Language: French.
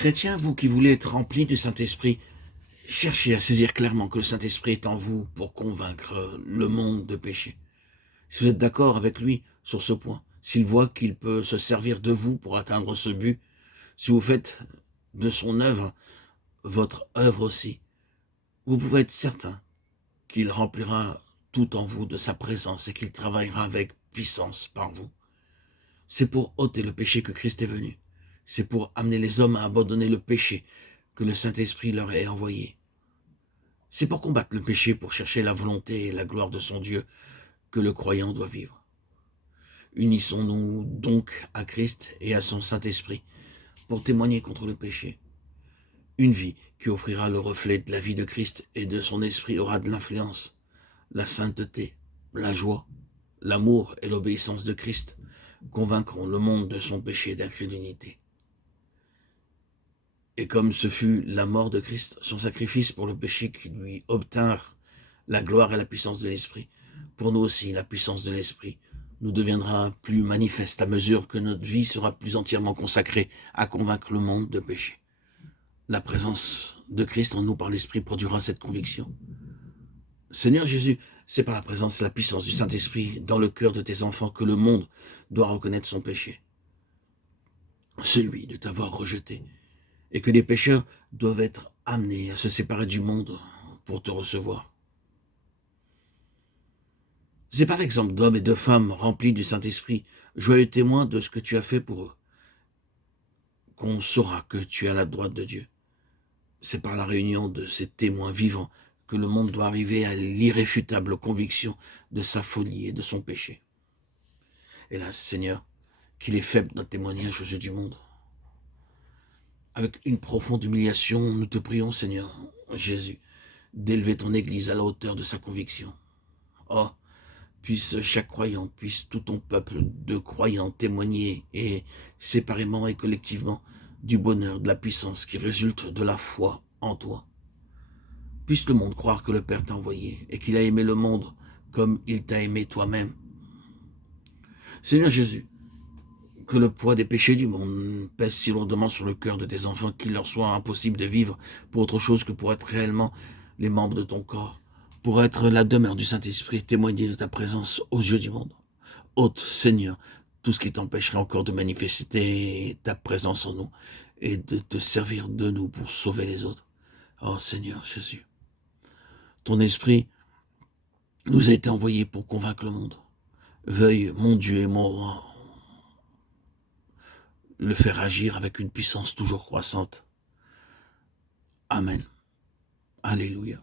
Chrétiens, vous qui voulez être remplis du Saint-Esprit, cherchez à saisir clairement que le Saint-Esprit est en vous pour convaincre le monde de péché. Si vous êtes d'accord avec lui sur ce point, s'il voit qu'il peut se servir de vous pour atteindre ce but, si vous faites de son œuvre votre œuvre aussi, vous pouvez être certain qu'il remplira tout en vous de sa présence et qu'il travaillera avec puissance par vous. C'est pour ôter le péché que Christ est venu. C'est pour amener les hommes à abandonner le péché que le Saint-Esprit leur est envoyé. C'est pour combattre le péché, pour chercher la volonté et la gloire de son Dieu que le croyant doit vivre. Unissons-nous donc à Christ et à son Saint-Esprit pour témoigner contre le péché. Une vie qui offrira le reflet de la vie de Christ et de son esprit aura de l'influence, la sainteté, la joie, l'amour et l'obéissance de Christ convaincront le monde de son péché d'incrédulité. Et comme ce fut la mort de Christ, son sacrifice pour le péché qui lui obtinrent la gloire et la puissance de l'Esprit, pour nous aussi la puissance de l'Esprit nous deviendra plus manifeste à mesure que notre vie sera plus entièrement consacrée à convaincre le monde de péché. La présence de Christ en nous par l'Esprit produira cette conviction. Seigneur Jésus, c'est par la présence et la puissance du Saint-Esprit dans le cœur de tes enfants que le monde doit reconnaître son péché, celui de t'avoir rejeté, et que les pécheurs doivent être amenés à se séparer du monde pour te recevoir. C'est par l'exemple d'hommes et de femmes remplis du Saint-Esprit, joyeux témoins de ce que tu as fait pour eux, qu'on saura que tu es à la droite de Dieu. C'est par la réunion de ces témoins vivants que le monde doit arriver à l'irréfutable conviction de sa folie et de son péché. Hélas, Seigneur, qu'il est faible notre témoignage aux yeux du monde. Avec une profonde humiliation, nous te prions, Seigneur Jésus, d'élever ton Église à la hauteur de sa conviction. Oh, puisse chaque croyant, puisse tout ton peuple de croyants témoigner, et séparément et collectivement, du bonheur, de la puissance qui résulte de la foi en toi. Puisse le monde croire que le Père t'a envoyé, et qu'il a aimé le monde comme il t'a aimé toi-même. Seigneur Jésus, que le poids des péchés du monde pèse si lourdement sur le cœur de tes enfants qu'il leur soit impossible de vivre pour autre chose que pour être réellement les membres de ton corps, pour être la demeure du Saint-Esprit, témoigner de ta présence aux yeux du monde. Ôte, Seigneur, tout ce qui t'empêcherait encore de manifester ta présence en nous et de te servir de nous pour sauver les autres. Oh Seigneur Jésus, ton esprit nous a été envoyé pour convaincre le monde. Veuille, mon Dieu et mon roi, le faire agir avec une puissance toujours croissante. Amen. Alléluia.